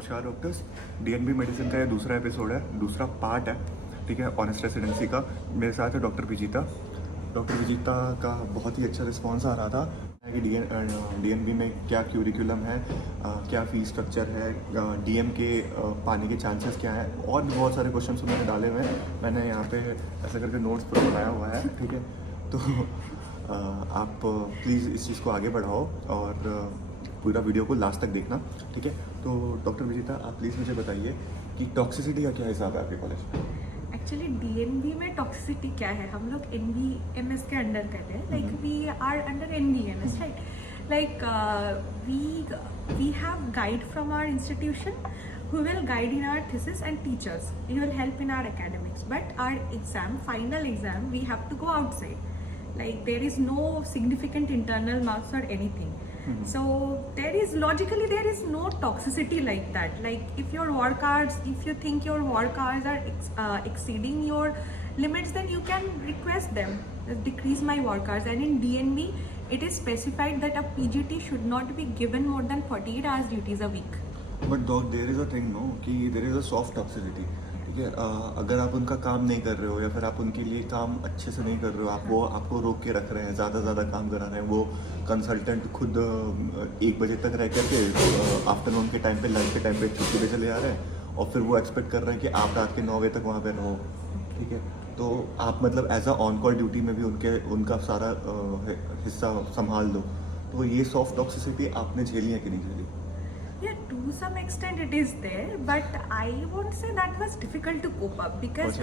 नमस्कार doctors. DNB medicine का ये दूसरा एपिसोड है, दूसरा पार्ट है, ठीक है, ऑनेस्ट रेसिडेंसी का। मेरे साथ है डॉक्टर विजीता। डॉक्टर विजीता का बहुत ही अच्छा रिस्पांस आ रहा था कि डीएनबी में क्या क्यूरिकुलम है, क्या फीस स्ट्रक्चर है, डीएम के पाने के चांसेस क्या है, और भी बहुत सारे क्वेश्चन मैंने डाले हुए हैं। मैंने यहाँ पे ऐसा करके नोट्स पर बनाया हुआ है, ठीक है। तो आप प्लीज़ इस चीज़ को आगे बढ़ाओ और पूरा वीडियो को लास्ट तक देखना, ठीक है। तो डॉक्टर विजिता, आप प्लीज़ मुझे बताइए कि टॉक्सिसिटी का क्या हिसाब है आपके कॉलेज में? एक्चुअली डीएनबी में टॉक्सिसिटी क्या है, हम लोग एनवीएमएस के अंडर करते हैं, like we are under NVMS, right. Like we have guide from our institution who will guide in our thesis and teach us. He will help in our academics, but our exam, final exam, we have to go outside. Like there is no significant internal marks or anything. So there is no toxicity like that. Like if your work hours, if you think your work hours are exceeding your limits, then you can request them decrease my work hours. And in DNB it is specified that a PGT should not be given more than 48 hours duties a week. But doc there is a thing no कि there is a soft toxicity, ठीक है। अगर आप उनका काम नहीं कर रहे हो या फिर आप उनके लिए काम अच्छे से नहीं कर रहे हो, आप वो आपको रोक के रख रहे हैं, ज़्यादा काम करा रहे हैं। वो कंसल्टेंट खुद 1 बजे तक रह करके आफ्टरनून के टाइम पे, लंच के टाइम पे छुट्टी पे चले जा रहे हैं, और फिर वो एक्सपेक्ट कर रहे हैं कि आप रात के 9 बजे तक वहाँ पे रहो, ठीक है। तो आप मतलब as a on call duty में भी उनका सारा हिस्सा संभाल दो। तो ये सॉफ्ट टॉक्सिसिटी आपने झेली है कि नहीं झेली? Yeah, to some extent it is there, but I won't say that was difficult to cope up because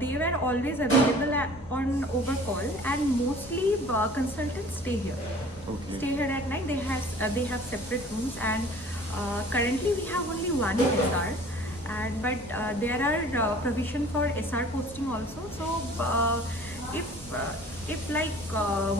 they were always available on overcall, and mostly consultants stay here. Okay. Stay here at night. They have separate rooms, and currently we have only one SR, and but there are provision for SR posting also. So if like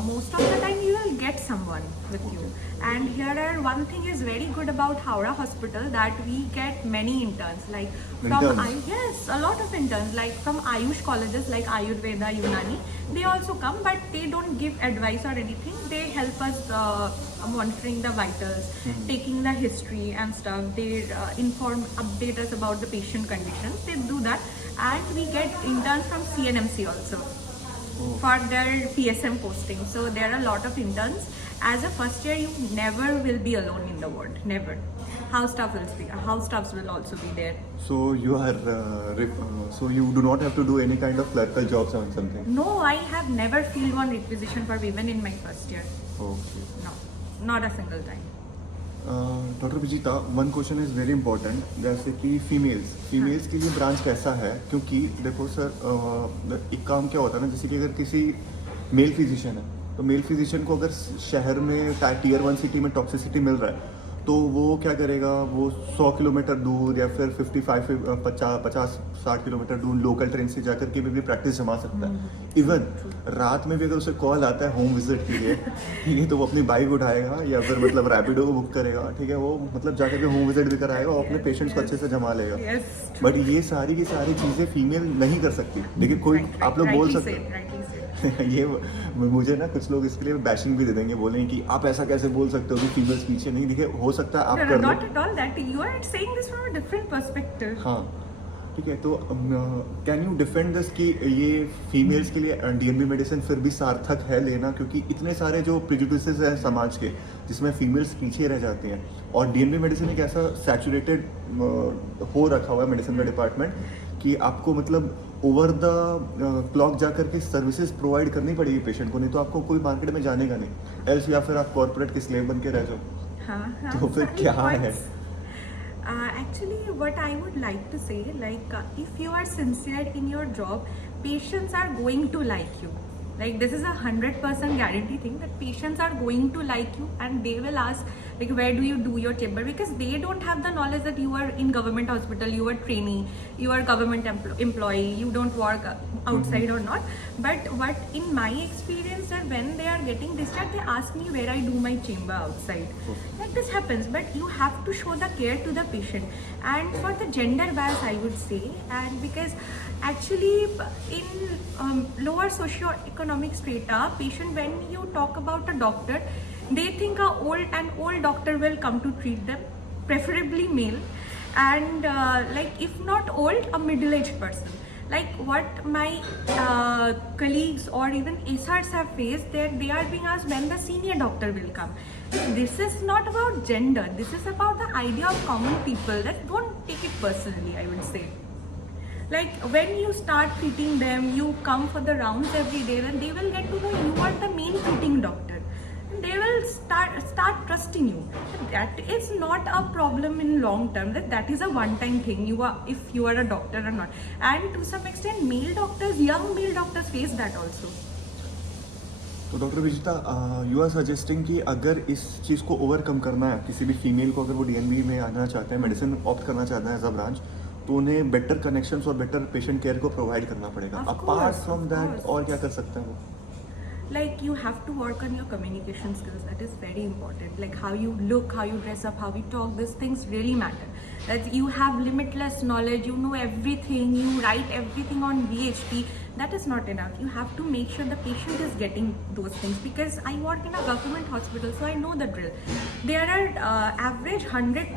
most of the time you will get someone with you. And here are one thing is very good about Howrah Hospital, that we get many interns, like from yes, a lot of interns, like from Ayush colleges like Ayurveda, Unani. They also come, but they don't give advice or anything. They help us monitoring the vitals, taking the history and stuff. They update us about the patient conditions. They do that, and we get interns from CNMC also for their PSM posting. So there are a lot of interns. As a first year, you never will be alone in the ward. Never. House staffs will also be there. So you are so you do not have to do any kind of clerical jobs or something? No, I have never filled one requisition for women in my first year. Okay. No, not a single time. Doctor Vijeetha, one question is very important, जैसे कि females के लिए branch कैसा है? क्योंकि देखो sir, एक काम क्या होता है ना, जैसे कि अगर किसी मेल फिजिशियन है, तो मेल फिजिशियन को अगर शहर में टियर 1 सिटी में टॉक्सिसिटी मिल रहा है, तो वो क्या करेगा? वो 100 किलोमीटर दूर या फिर 50-60 किलोमीटर दूर लोकल ट्रेन से जाकर के भी प्रैक्टिस जमा सकता है। इवन रात में भी अगर उसे कॉल आता है होम विजिट के लिए, ठीक है, तो वो अपनी बाइक उठाएगा या फिर मतलब रैपिडो को बुक करेगा, ठीक है, वो मतलब जाकर के होम विजिट भी कराएगा और अपने पेशेंट्स को अच्छे से जमा लेगा। बट ये सारी की सारी चीज़ें फीमेल नहीं कर सकती। देखिए कोई आप लोग बोल सकते हैं ये मुझे ना कुछ लोग इसके लिए बैशिंग भी दे देंगे, बोलेंगे कि आप ऐसा कैसे बोल सकते हो कि फीमेल्स पीछे नहीं। देखिए हो सकता है आप कर लो। Not at all that. You are saying this from a different perspective. हाँ, ठीक है। तो कैन यू डिफेंड दिस कि ये फीमेल्स के लिए डीएनबी मेडिसिन फिर भी सार्थक है लेना? क्योंकि इतने सारे जो प्रेजुडिसेस हैं समाज के जिसमें फीमेल्स पीछे रह जाती हैं, और डीएनबी मेडिसिन एक ऐसा सैचुरेटेड हो रखा हुआ है मेडिसिन का डिपार्टमेंट कि आपको मतलब ओवर द क्लॉक जाकर के सर्विसेज प्रोवाइड करनी पड़ेगी पेशेंट को, नहीं तो आपको कोई मार्केट में जानेगा नहीं एल्स, या फिर आप कॉर्पोरेट के स्लेव बन के रह जाओ। तो फिर क्या है? Actually, what I would like to say, like if you are sincere in your job, patients are going to like you. Like this is a 100% guarantee thing that patients are going to like you, and they will ask like where do you do your chamber, because they don't have the knowledge that you are in government hospital, you are trainee, you are government employee, you don't work outside or not. But what in my experience that when they are getting discharged, they ask me where I do my chamber outside. Like this happens, but you have to show the care to the patient. And for the gender bias, I would say, and because actually in lower socio-economic strata, patient, when you talk about a doctor, they think an old doctor will come to treat them, preferably male, and like if not old, a middle-aged person. Like what my colleagues or even SRs have faced, that they are being asked when the senior doctor will come. This is not about gender. This is about the idea of common people. That don't take it personally, I would say. Like when you start treating them, you come for the rounds every day, then they will get to know you are the main treating doctor. And they will start trusting you. That is not a problem in long term. That is a one-time thing. You are, if you are a doctor or not. And to some extent, male doctors, young male doctors face that also. तो doctor Vijita, you are suggesting कि अगर इस चीज़ को overcome करना है किसी भी female को, अगर वो डीएनबी में आना चाहते हैं, मेडिसिन ऑप्ट करना चाहते हैं एज अ ब्रांच, तो उन्हें बेटर कनेक्शंस और बेटर पेशेंट केयर को प्रोवाइड करना पड़ेगा. Of apart course, from of that course. और क्या कर सकते हैं वो? Like you have to work on your communication skills. That is very important. Like how you look, how you dress up, how you talk, these things really matter. That you have limitless knowledge, you know everything, you write everything on VHP. That is not enough. You have to make sure the patient is getting those things, because I work in a government hospital, so I know the drill. There are average 100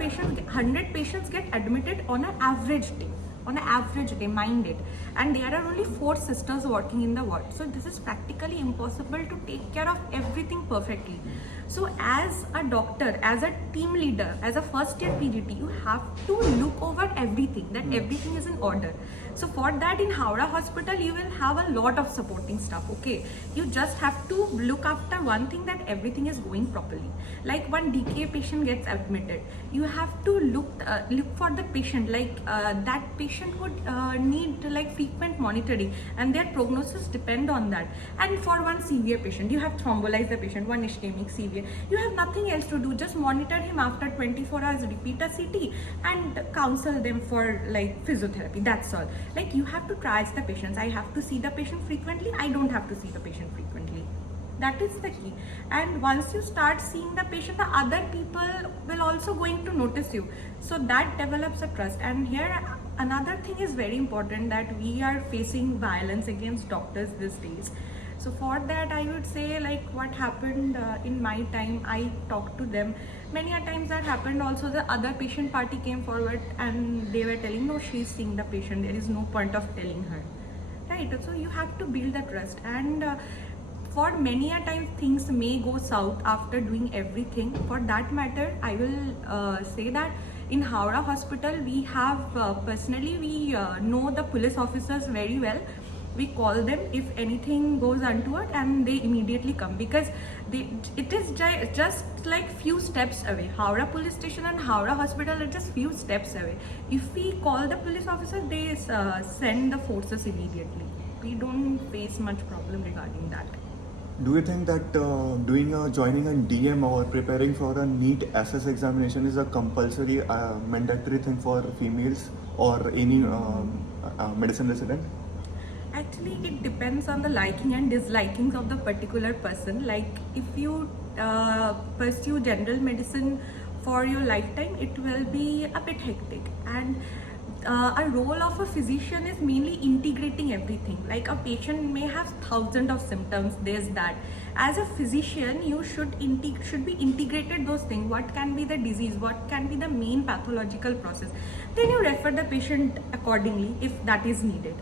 patients get admitted on an average day. On an average day, mind it. And there are only 4 sisters working in the ward. So this is practically impossible to take care of everything perfectly. So as a doctor, as a team leader, as a first year PGT, you have to look over everything, that everything is in order. So for that, in Howrah Hospital, you will have a lot of supporting stuff, okay? You just have to look after one thing, that everything is going properly. Like one DKA patient gets admitted, you have to look for the patient, like that patient would need like frequent monitoring, and their prognosis depend on that. And for one severe patient, you have thrombolized the patient, one ischemic severe, you have nothing else to do, just monitor him after 24 hours, repeat a CT and counsel them for like physiotherapy, that's all. Like you have to triage the patients. I have to see the patient frequently, I don't have to see the patient frequently. That is the key. And once you start seeing the patient, the other people will also going to notice you. So that develops a trust. And here another thing is very important, that we are facing violence against doctors these days. So for that, I would say, like what happened in my time, I talked to them. Many a times that happened also, the other patient party came forward and they were telling, no, she's seeing the patient, there is no point of telling her. Right? So you have to build the trust. And for many a time, things may go south after doing everything. For that matter, I will say that in Howrah Hospital, we have personally, we know the police officers very well. We call them if anything goes untoward, and they immediately come, because it is just like few steps away. Howrah police station and Howrah hospital are just few steps away. If we call the police officer, they send the forces immediately. We don't face much problem regarding that. Do you think that joining a DM or preparing for a NEET SS examination is a compulsory mandatory thing for females or any medicine resident? Actually, it depends on the liking and dislikings of the particular person. Like if you pursue general medicine for your lifetime, it will be a bit hectic. And a role of a physician is mainly integrating everything. Like a patient may have thousands of symptoms, there's that. As a physician, you should be integrated those things. What can be the disease? What can be the main pathological process? Then you refer the patient accordingly if that is needed.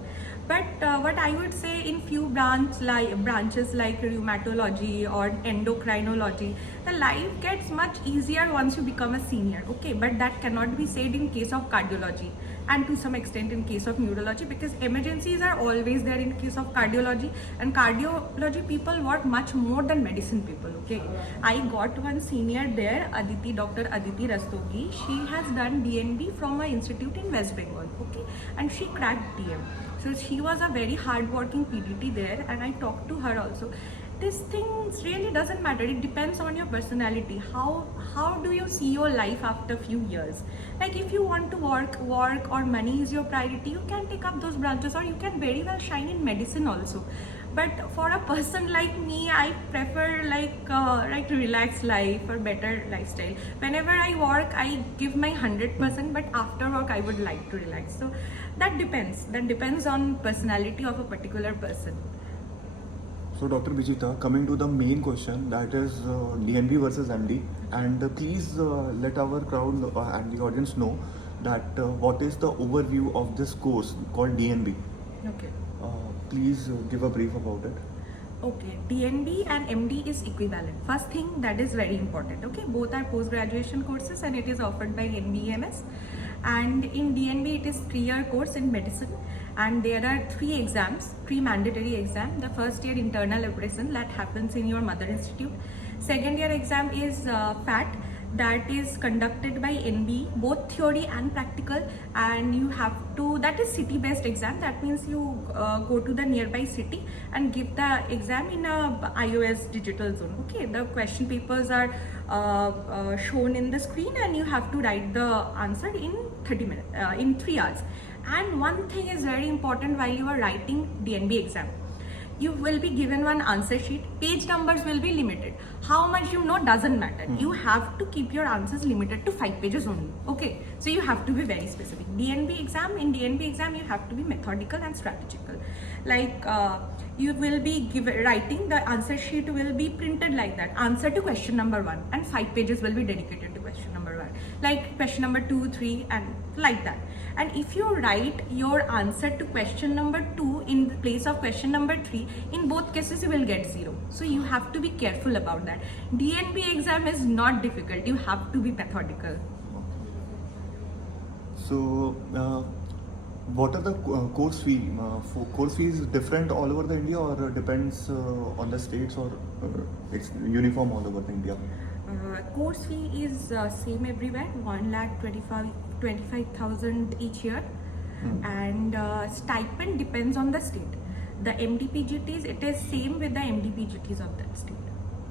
But what I would say, in few branches like rheumatology or endocrinology, the life gets much easier once you become a senior, okay? But that cannot be said in case of cardiology, and to some extent in case of neurology, because emergencies are always there in case of cardiology, and cardiology people work much more than medicine people, okay? I got one senior there, Dr. Aditi Rastogi. She has done DNB from an institute in West Bengal, okay? And she cracked DM. So she was a very hard-working PDT there, and I talked to her also. These things really doesn't matter. It depends on your personality. How do you see your life after few years? Like if you want to work, or money is your priority, you can take up those branches, or you can very well shine in medicine also. But for a person like me, I prefer like relaxed life or better lifestyle. Whenever I work, I give my 100%, but after work, I would like to relax. So that depends. That depends on personality of a particular person. So Dr. Vijita, coming to the main question, that is DNB versus MD, and please let our crowd and the audience know that what is the overview of this course called DNB? Okay. Please give a brief about it. Okay, DNB and MD is equivalent. First thing that is very important. Okay, both are post-graduation courses and it is offered by NBMS. And in DNB it is 3-year course in medicine, and there are 3 exams, 3 mandatory exams. The first year internal appraisal that happens in your mother institute. Second year exam is FAT, that is conducted by NB, both theory and practical, and you have to, that is city based exam. That means you go to the nearby city and give the exam in a iOS digital zone. Okay, the question papers are shown in the screen and you have to write the answer in 30 minutes, in 3 hours. And one thing is very important while you are writing DNB exam. You will be given one answer sheet. Page numbers will be limited. How much you know doesn't matter. You have to keep your answers limited to 5 pages only. Okay, so you have to be very specific. DNB exam, in DNB exam you have to be methodical and strategical. Like you will be writing, the answer sheet will be printed like that. Answer to question number 1, and 5 pages will be dedicated to question number 1. Like question number 2, 3, and like that. And if you write your answer to question number 2 in the place of question number 3, in both cases you will get 0. So you have to be careful about that. DNB exam is not difficult. You have to be methodical. So, what are the course fee? Course fees different all over the India, or depends on the states, or it's uniform all over the India? Course fee is same everywhere, 1,25,000 each year, and stipend depends on the state. The MDPGTs, it is same with the MDPGTs of that state.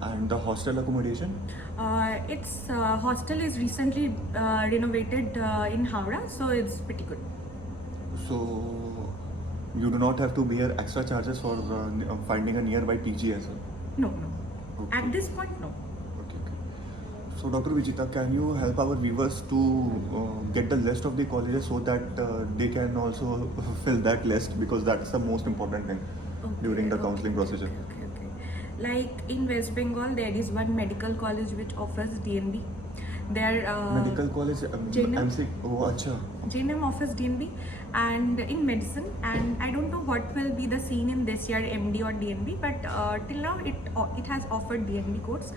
And the hostel accommodation? Its hostel is recently renovated in Howrah, so it's pretty good. So you do not have to bear extra charges for finding a nearby PG as well? No. Okay. At this point, no. Okay. So Dr. Vijita, can you help our viewers to get the list of the colleges so that they can also fill that list, because that's the most important thing during the counseling procedure? Okay. Like in West Bengal, there is one medical college which offers DNB. There Medical college, JNM. MC. Oh, acha. JNM offers DNB, and in medicine, and I don't know what will be the scene in this year, MD or DNB, but till now it has offered DNB course.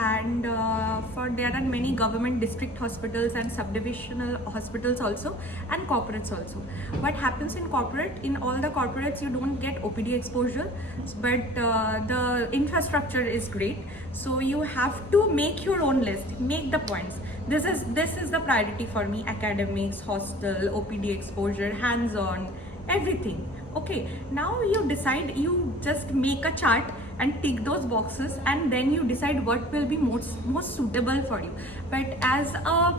And there are many government district hospitals and subdivisional hospitals also, and corporates also. What happens in corporate, in all the corporates you don't get OPD exposure, but the infrastructure is great, so you have to make your own list, make the points. This is the priority for me: academics, hostel, OPD exposure, hands-on, everything. Okay, now you decide, you just make a chart and tick those boxes, and then you decide what will be most suitable for you. But as a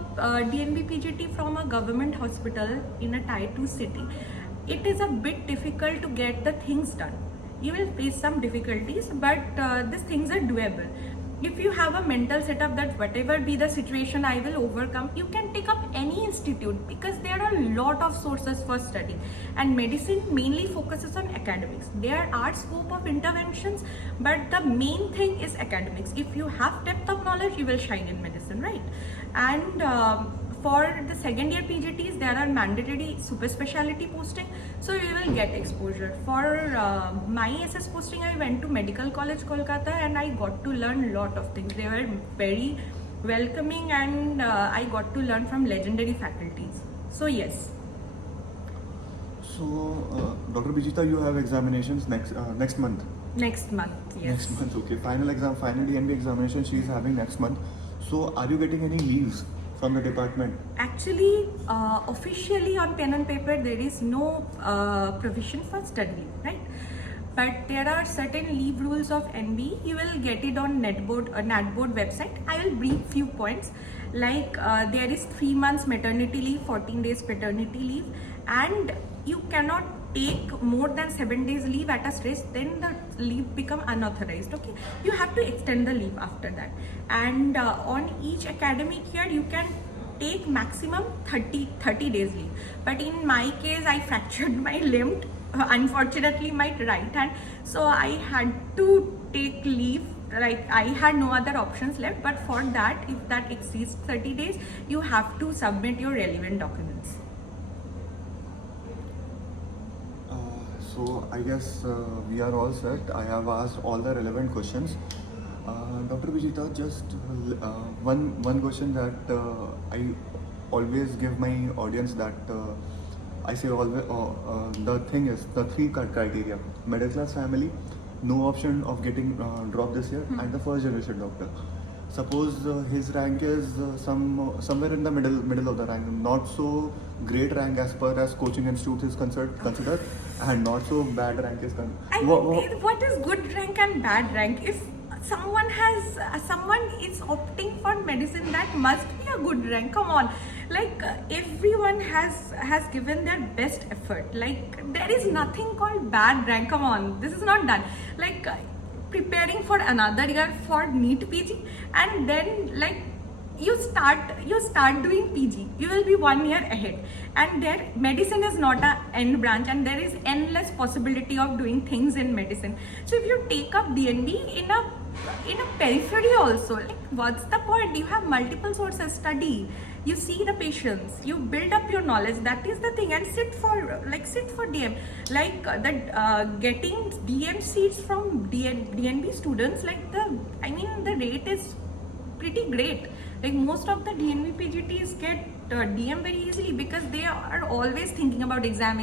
DNB PGT from a government hospital in a tier 2 city, it is a bit difficult to get the things done. You will face some difficulties, but these things are doable. If you have a mental setup that whatever be the situation, I will overcome, you can take up any institute, because there are a lot of sources for study, and medicine mainly focuses on academics. There are scope of interventions, but the main thing is academics. If you have depth of knowledge, you will shine in medicine, right? And for the second year PGTs, there are mandatory super specialty posting, so you will get exposure. For my SS posting, I went to Medical College Kolkata, and I got to learn a lot of things. They were very welcoming, and I got to learn from legendary faculties. So yes. So Dr. Vijita, you have examinations next month. Next month, yes. Next month, okay. Final DNB examination she is having next month. So are you getting any leaves from the department? Actually, officially on pen and paper, there is no provision for study leave, right? But there are certain leave rules of NB. You will get it on NatBoard website. I will brief few points. Like there is 3 months maternity leave, 14 days paternity leave, and you cannot take more than 7 days leave at a stretch, then the leave become unauthorized. Okay, you have to extend the leave after that. And on each academic year, you can take maximum 30 days leave. But in my case, I fractured my limb, unfortunately my right hand, so I had to take leave like I had no other options left, but for that, if that exceeds 30 days, you have to submit your relevant documents. So I guess we are all set. I have asked all the relevant questions. Dr. Vijita, just one question that I always give my audience, that I say always, the thing is the three criteria: middle class family, no option of getting dropped this year, and the first generation doctor. Suppose his rank is somewhere in the middle of the rank, not so great rank as per as coaching institute is considered, and not so bad rank is I mean, what is good rank and bad rank? If someone is opting for medicine, that must be a good rank. Come on, like everyone has given their best effort. Like there is nothing called bad rank. Come on, this is not done. Like preparing for another year for NEET PG, and then like you start doing PG, you will be 1 year ahead, and there medicine is not a end branch, and there is endless possibility of doing things in medicine. So if you take up DNB in a periphery also, like what's the point? You have multiple sources, study, you see the patients, you build up your knowledge, that is the thing, and sit for DM. Like getting DM seats from DNB students, like the rate is pretty great. Like most of the DNB PGTs get DM very easily, because they are always thinking about exam.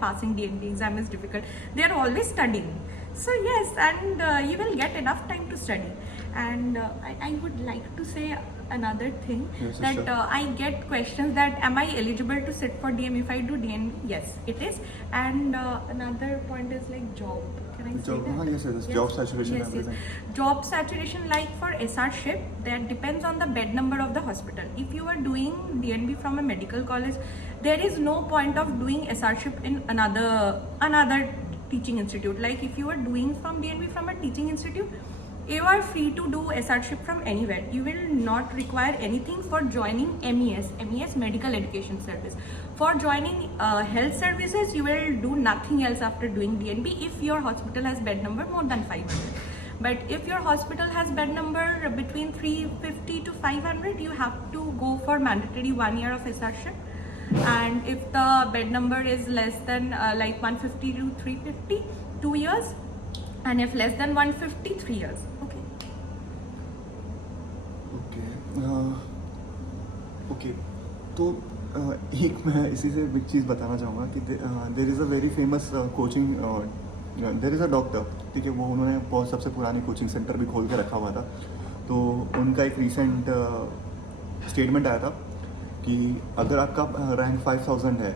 Passing DNB exam is difficult. They are always studying. So yes, and you will get enough time to study. And I would like to say another thing, yes, that sure. I get questions that am I eligible to sit for DM if I do DNB? Yes, it is. And another point is like job. Can I say that? Yes, job saturation, Yes. everything. Job saturation, like for SR-ship, that depends on the bed number of the hospital. If you are doing DNB from a medical college, there is no point of doing SR-ship in another teaching institute. Like if you are doing from DNB from a teaching institute, you are free to do SR-ship from anywhere. You will not require anything for joining MES Medical Education Service. For joining health services, you will do nothing else after doing DNB if your hospital has bed number more than 500. But if your hospital has bed number between 350 to 500, you have to go for mandatory 1 year of SR-ship. And if the bed number is less than like 150 to 350, 2 years. And if less than 150, 3 years. Okay तो एक मैं इसी से एक चीज़ बताना चाहूँगा कि there is a very famous coaching, there is a doctor, ठीक है, वो उन्होंने बहुत सबसे पुरानी कोचिंग सेंटर भी खोल के रखा हुआ था. तो उनका एक रिसेंट स्टेटमेंट आया था कि अगर आपका रैंक 5000 है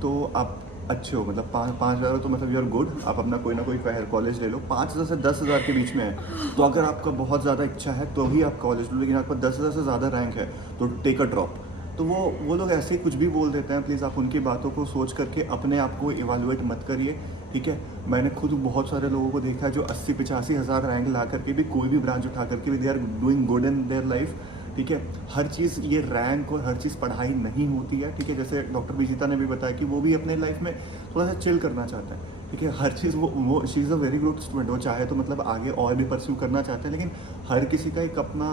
तो आप अच्छे हो, मतलब 5000 हो तो मतलब यू आर गुड, आप अपना कोई ना कोई कॉलेज ले लो. 5000 से 10,000 के बीच में है तो अगर आपका बहुत ज़्यादा इच्छा है तो ही आप कॉलेज लो, लेकिन आपका 10,000 से ज़्यादा रैंक है तो टेक अ ड्रॉप. तो वो लोग ऐसे ही कुछ भी बोल देते हैं. प्लीज़ आप उनकी बातों को सोच करके अपने आप को इवेलुएट मत करिए, ठीक है. मैंने खुद बहुत सारे लोगों को देखा है जो 80-85 हज़ार रैंक ला करके भी कोई भी ब्रांच उठा करके भी they are doing good in their life, ठीक है. हर चीज़ ये रैंक और हर चीज़ पढ़ाई नहीं होती है, ठीक है. जैसे डॉक्टर विजिता ने भी बताया कि वो भी अपने लाइफ में थोड़ा सा चिल करना चाहता है, ठीक है. हर चीज़ वो she is a very good student, वो चाहे तो मतलब आगे और भी परस्यू करना चाहते हैं, लेकिन हर किसी का एक अपना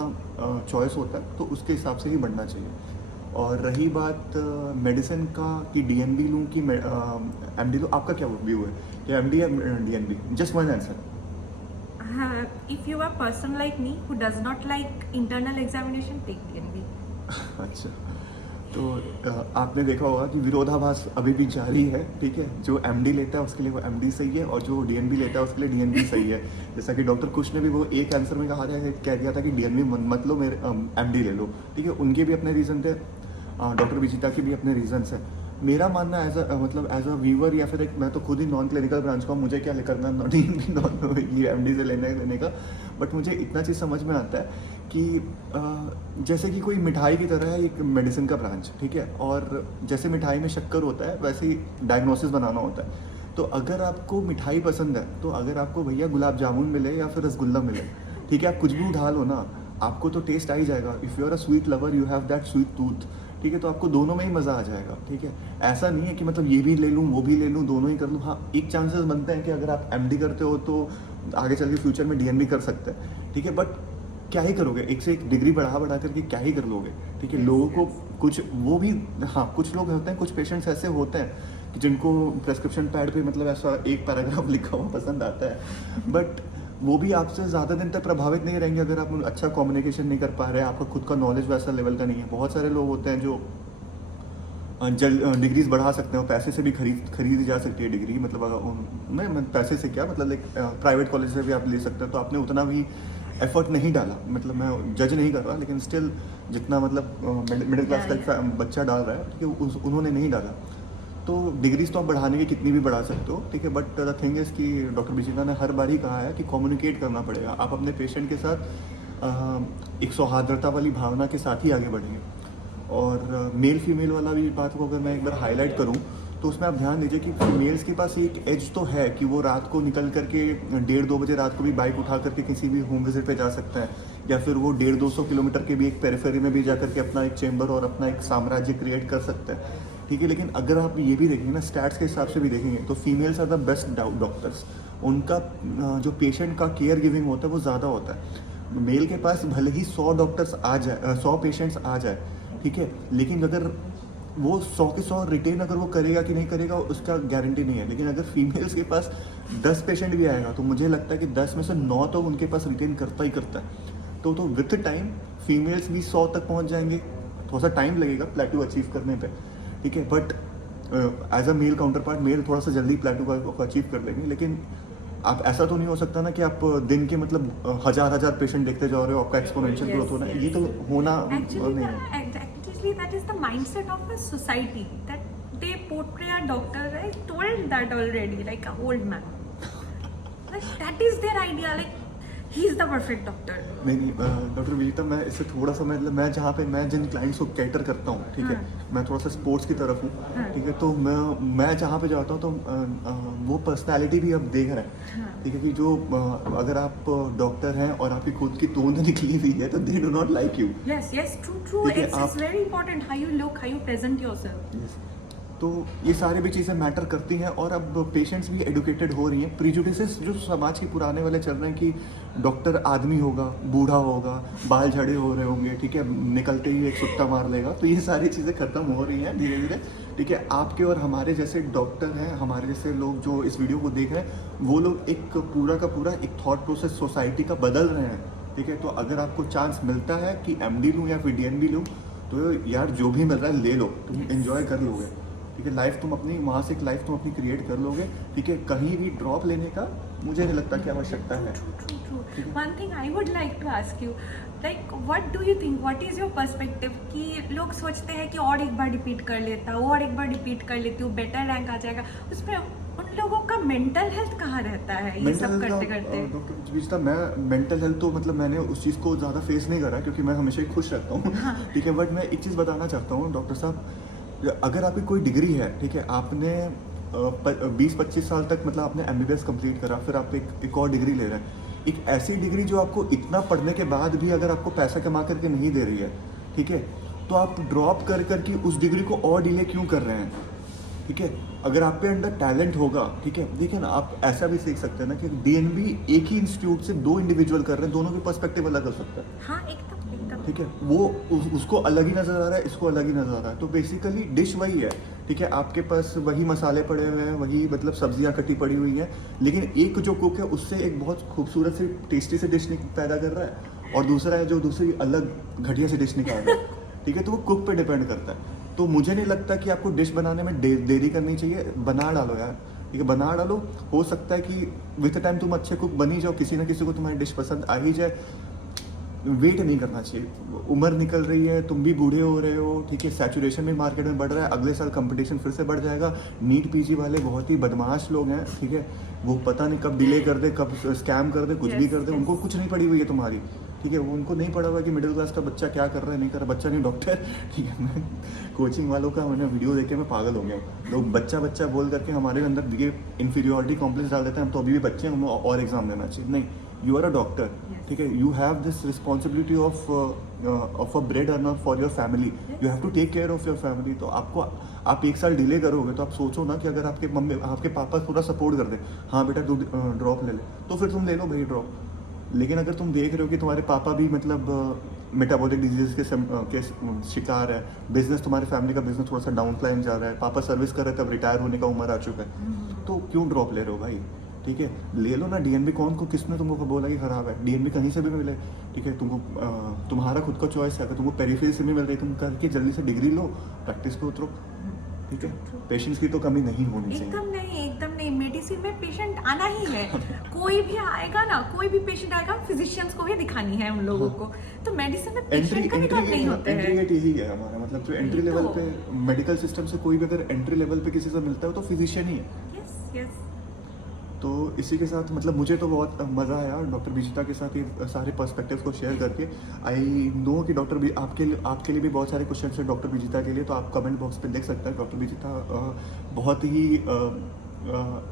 चॉइस होता है, तो उसके हिसाब से ही बढ़ना चाहिए. और रही बात मेडिसिन का कि DNB लूँ कि MD लूँ, आपका क्या व्यू है कि MD या DNB? Just one answer. If you are a person like me who does not like internal examination, take DNB. अच्छा, तो आपने देखा होगा कि विरोधाभास अभी भी जारी है, ठीक है. जो MD लेता है उसके लिए वो MD सही है, और जो DNB लेता है उसके लिए DNB सही है. जैसा कि डॉक्टर कुश ने भी वो एक आंसर में कह दिया था कि DNB मत लो, मेरे MD ले लो, ठीक है. उनके भी अपने रीज़न थे, डॉक्टर विजिता के भी अपने रीजंस हैं. मेरा मानना एज अ व्यूअर या फिर मैं तो खुद ही नॉन क्लिनिकल ब्रांच का, मुझे क्या करना ये MD से लेने का. बट मुझे इतना चीज़ समझ में आता है कि जैसे कि कोई मिठाई की तरह है एक मेडिसिन का ब्रांच, ठीक है. और जैसे मिठाई में शक्कर होता है वैसे ही डायग्नोसिस बनाना होता है. तो अगर आपको मिठाई पसंद है तो अगर आपको भैया गुलाब जामुन मिले या फिर रसगुल्ला मिले, ठीक है, आप कुछ भी उठा लो ना, आपको तो टेस्ट आ ही जाएगा. If you are a sweet lover, you have that sweet tooth, ठीक है. तो आपको दोनों में ही मज़ा आ जाएगा, ठीक है. ऐसा नहीं है कि मतलब ये भी ले लूँ वो भी ले लूँ, दोनों ही कर लूँ. हाँ, एक चांसेस बनते हैं कि अगर आप MD करते हो तो आगे चल के फ्यूचर में डीएनबी कर सकते हैं, ठीक है, बट क्या ही करोगे, एक से एक डिग्री बढ़ा करके क्या ही कर लोगे, ठीक है। लोगों को कुछ वो भी, हाँ कुछ लोग होते हैं, कुछ पेशेंट्स ऐसे होते हैं कि जिनको प्रेस्क्रिप्शन पैड पे मतलब ऐसा एक पैराग्राफ लिखा हुआ पसंद आता है, बट वो भी आपसे ज़्यादा दिन तक प्रभावित नहीं रहेंगे अगर आप अच्छा कम्युनिकेशन नहीं कर पा रहे हैं, आपका खुद का नॉलेज वैसा लेवल का नहीं है। बहुत सारे लोग होते हैं जो डिग्रीज बढ़ा सकते हैं, पैसे से भी खरीदी जा सकती है डिग्री, मतलब अगर मैं पैसे से क्या मतलब लाइक प्राइवेट कॉलेज से भी आप ले सकते हैं, तो आपने उतना भी एफर्ट नहीं डाला, मतलब मैं जज नहीं कर रहा, लेकिन स्टिल जितना मतलब मिडिल क्लास का बच्चा डाल रहा है, ठीक है, उन्होंने नहीं डाला। तो डिग्रीज तो आप बढ़ाने की कितनी भी बढ़ा सकते हो, ठीक है, बट द थिंग इज़ कि डॉक्टर विजेता ने हर बार ही कहा है कि कम्युनिकेट करना पड़ेगा। आप अपने पेशेंट के साथ एक सौहार्दता वाली भावना के साथ ही आगे बढ़ेंगे। और मेल फीमेल वाला भी बात को अगर मैं एक बार हाईलाइट करूं, तो उसमें आप ध्यान दीजिए कि मेल्स के पास एक एज तो है कि वो रात को निकल करके 1:30-2 बजे रात को भी बाइक उठा करके किसी भी होम विजिट पे जा सकते हैं, या फिर वो 150-200 किलोमीटर के भी एक पेरिफेरी में भी जा करके अपना एक चेंबर और अपना एक साम्राज्य क्रिएट कर सकते हैं, ठीक है। लेकिन अगर आप ये भी देखेंगे ना, स्टैट्स के हिसाब से भी देखेंगे, तो females are the best doctors. उनका जो पेशेंट का केयर गिविंग होता है वो ज़्यादा होता है। मेल के पास भले ही 100 डॉक्टर्स आ जाए, 100 पेशेंट्स आ जाए, ठीक है, लेकिन अगर वो 100 के 100 रिटेन अगर वो करेगा कि नहीं करेगा उसका गारंटी नहीं है। लेकिन अगर फीमेल्स के पास 10 पेशेंट भी आएगा तो मुझे लगता है कि 10 में से 9 तो उनके पास रिटेन करता ही करता है। तो विथ टाइम फीमेल्स भी 100 तक पहुंच जाएंगे, थोड़ा सा टाइम लगेगा प्लेटू अचीव करने पे, ठीक है, but as a male counterpart male थोड़ा सा जल्दी प्लेटू को अचीव कर लेंगे। लेकिन आप ऐसा तो नहीं हो सकता ना कि आप दिन के मतलब हजार पेशेंट देखते जा रहे हो, आपका एक्सपोनेंशियल ग्रोथ होना, ये तो होना नहीं है। Actually, that is the mindset of a society that they portray a doctor. I told that already, like an old man. Like that is their idea. Like he is the perfect doctor. नहीं doctor Vijita, मैं इससे थोड़ा सा मतलब मैं जहाँ पे मैं जिन क्लाइंट्स को कैटर करता हूँ, ठीक है, मैं थोड़ा सा स्पोर्ट्स की तरफ हूँ, ठीक है, तो मैं जहाँ पे जाता हूँ तो वो पर्सनालिटी भी अब देख रहे हैं, ठीक है, कि जो अगर आप डॉक्टर हैं और आपकी खुद की तोंद निकली हुई है तो they do not like you. Yes, true. It's very important how you look, how you present yourself. Yes. तो ये सारी भी चीज़ें मैटर करती हैं, और अब पेशेंट्स भी एडुकेटेड हो रही हैं। प्रीजुडिसेस जो समाज के पुराने वाले चल रहे हैं कि डॉक्टर आदमी होगा, बूढ़ा होगा, बाल झड़े हो रहे होंगे, ठीक है, निकलते ही एक सुट्टा मार लेगा, तो ये सारी चीज़ें ख़त्म हो रही हैं धीरे धीरे, ठीक है। आपके और हमारे जैसे डॉक्टर हैं, हमारे जैसे लोग जो इस वीडियो को देख रहे हैं, वो लोग एक पूरा का पूरा एक थॉट प्रोसेस सोसाइटी का बदल रहे हैं, ठीक है। तो अगर आपको चांस मिलता है कि MD लूँ या फिर DNB लूँ, तो यार जो भी मिल रहा है ले लो, तुम एंजॉय कर लोगे, ठीक है। लाइफ तुम अपनी वहाँ से एक लाइफ तुम अपनी क्रिएट कर लोगे, ठीक है। कहीं भी ड्रॉप लेने का मुझे नहीं लगता कि आवश्यकता है। True. One thing I would like to ask you, like what do you think? What is your perspective? कि लोग सोचते हैं कि और एक बार रिपीट कर लेता हूँ, और एक बार रिपीट कर लेती हूँ, बेटर रैंक आ जाएगा, उसमें उन लोगों का मेंटल हेल्थ कहाँ रहता है ये सब करते करते? डॉक्टर विजिता, मैं मेंटल हेल्थ तो मतलब मैंने उस चीज़ को ज़्यादा फेस नहीं करा क्योंकि मैं हमेशा ही खुश रहता हूँ, ठीक है। बट मैं एक चीज़ बताना चाहता हूँ डॉक्टर साहब, अगर आपकी कोई डिग्री है, ठीक है, आपने 20-25 साल तक मतलब आपने MBBS कंप्लीट करा, फिर आप एक और डिग्री ले रहे हैं, एक ऐसी डिग्री जो आपको इतना पढ़ने के बाद भी अगर आपको पैसा कमा करके नहीं दे रही है, ठीक है, तो आप ड्रॉप कर करके उस डिग्री को और डिले क्यों कर रहे हैं, ठीक है। अगर आप पे अंदर टैलेंट होगा, ठीक है, देखिए ना, आप ऐसा भी सीख सकते हैं ना कि DNB एक ही इंस्टीट्यूट से 2 इंडिविजुअल कर रहे हैं, दोनों के पर्सपेक्टिव अलग हो सकता है। हाँ, एकदम ठीक है, वो उसको अलग ही नज़र आ रहा है, इसको अलग ही नज़र आ रहा है, तो बेसिकली डिश वही है, ठीक है। आपके पास वही मसाले पड़े हुए हैं, वही मतलब सब्जियां कटी पड़ी हुई हैं, लेकिन एक जो कुक है उससे एक बहुत खूबसूरत सी टेस्टी से डिश पैदा कर रहा है, और दूसरा है जो दूसरी अलग घटिया सी डिश निकाल रहा है, ठीक है। तो वो कुक पे डिपेंड करता है। तो मुझे नहीं लगता कि आपको डिश बनाने में देरी करनी चाहिए, बना डालो यार, ठीक है, बना डालो। हो सकता है कि विद टाइम तुम अच्छे कुक बनी जाओ, किसी ना किसी को तुम्हारी डिश पसंद आ ही जाए। वेट नहीं करना चाहिए, उम्र निकल रही है, तुम भी बूढ़े हो रहे हो, ठीक है, सैचुरेशन भी मार्केट में बढ़ रहा है, अगले साल कंपटीशन फिर से बढ़ जाएगा। नीट PG वाले बहुत ही बदमाश लोग हैं, ठीक है, वो पता नहीं कब डिले कर दे, कब स्कैम कर दे, कुछ भी कर दे, उनको कुछ नहीं पड़ी हुई है तुम्हारी, ठीक है, वो उनको नहीं पड़ा हुआ कि मिडिल क्लास का बच्चा क्या कर रहा है, नहीं कर रहा, बच्चा नहीं डॉक्टर, ठीक है। मैं कोचिंग वालों का मैंने वीडियो देख के मैं पागल हो गया, लोग बच्चा बोल करके हमारे अंदर ये इन्फीरियोरिटी कॉम्प्लेक्स डाल देते हैं, हम तो अभी भी बच्चे हैं, हमें और एग्जाम देना चाहिए। नहीं, यू आर अ डॉक्टर, ठीक है, you have this responsibility of of a bread earner for your family, you have to take care of your family. तो आपको, आप 1 साल डिले करोगे तो आप सोचो ना कि अगर आपके मम्मी आपके पापा पूरा सपोर्ट कर दे, हाँ बेटा तू ड्रॉप ले ले, तो फिर तुम ले लो भाई ड्रॉप। लेकिन अगर तुम देख रहे हो कि तुम्हारे पापा भी मतलब मेटाबॉलिक डिजीज के शिकार है, बिजनेस, तुम्हारे फैमिली का बिजनेस थोड़ा सा डाउनक्लाइन जा रहा है, पापा सर्विस कर रहे थे, अब रिटायर होने का उम्र आ चुका है, तो क्यों ड्रॉप ले रहे हो भाई? ठीक है, ले लो ना। डीएनबी कौन को, किसने तुमको बोला कि खराब है? डीएनबी कहीं से भी मिले, ठीक है, तुमको तुम्हारा खुद का चॉइस है। अगर तुमको पेरिफेरी से भी मिल रही, तुम करके जल्दी से डिग्री लो, प्रैक्टिस पे उतरो, ठीक है। पेशेंस की तो कमी नहीं होनी चाहिए। एकदम नहीं। मेडिसिन में पेशेंट आना ही है। कोई भी आएगा ना, कोई भी पेशेंट आएगा, फिजिशियंस को ही दिखानी है उन लोगों को। तो मेडिसिन में पेशेंट का भी काम नहीं होते हैं। एंट्री गेट यही है हमारा, मतलब जो एंट्री लेवल पे मेडिकल सिस्टम से कोई भी अगर एंट्री लेवल पे किसी से मिलता है तो फिजिशियन ही है। यस। तो इसी के साथ मतलब मुझे तो बहुत मज़ा आया डॉक्टर विजिता के साथ ये सारे पर्सपेक्टिव्स को शेयर करके। आई नो कि डॉक्टर भी आपके लिए भी बहुत सारे क्वेश्चन है डॉक्टर विजिता के लिए, तो आप कमेंट बॉक्स पे देख सकते हैं। डॉक्टर विजिता बहुत ही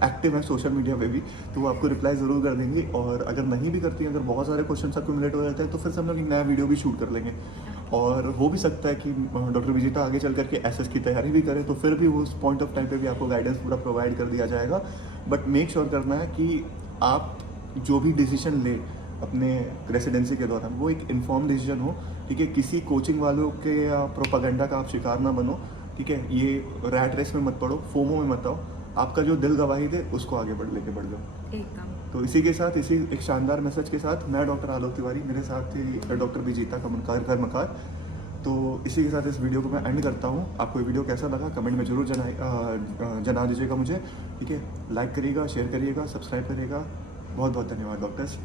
एक्टिव है सोशल मीडिया पे भी, तो वो आपको रिप्लाई ज़रूर कर देंगी। और अगर नहीं भी करती हैं, अगर बहुत सारे क्वेश्चन एक्यूमुलेट हो जाते हैं, तो फिर से हम लोग एक नया वीडियो भी शूट कर लेंगे। और हो भी सकता है कि डॉक्टर विजिता आगे चल करके एसएस की तैयारी भी करें, तो फिर भी उस पॉइंट ऑफ टाइम पे भी आपको गाइडेंस पूरा प्रोवाइड कर दिया जाएगा। बट मेक श्योर करना है कि आप जो भी डिसीजन ले अपने रेसिडेंसी के दौरान, वो एक इन्फॉर्म डिसीजन हो, ठीक है। किसी कोचिंग वालों के या प्रोपागेंडा का आप शिकार ना बनो, ठीक है। ये रैट रेस में मत पड़ो, फोमो में मत आओ। आपका जो दिल गवाही दे उसको आगे लेके बढ़ जाओ। एकदम। तो इसी के साथ, इसी एक शानदार मैसेज के साथ, मैं डॉक्टर आलोक तिवारी, मेरे साथ ही डॉक्टर विजिता कर्मकार। तो इसी के साथ इस वीडियो को मैं एंड करता हूँ। आपको ये वीडियो कैसा लगा कमेंट में जरूर जना दीजिएगा मुझे, ठीक है। लाइक करिएगा, शेयर करिएगा, सब्सक्राइब करिएगा। बहुत बहुत धन्यवाद डॉक्टर्स।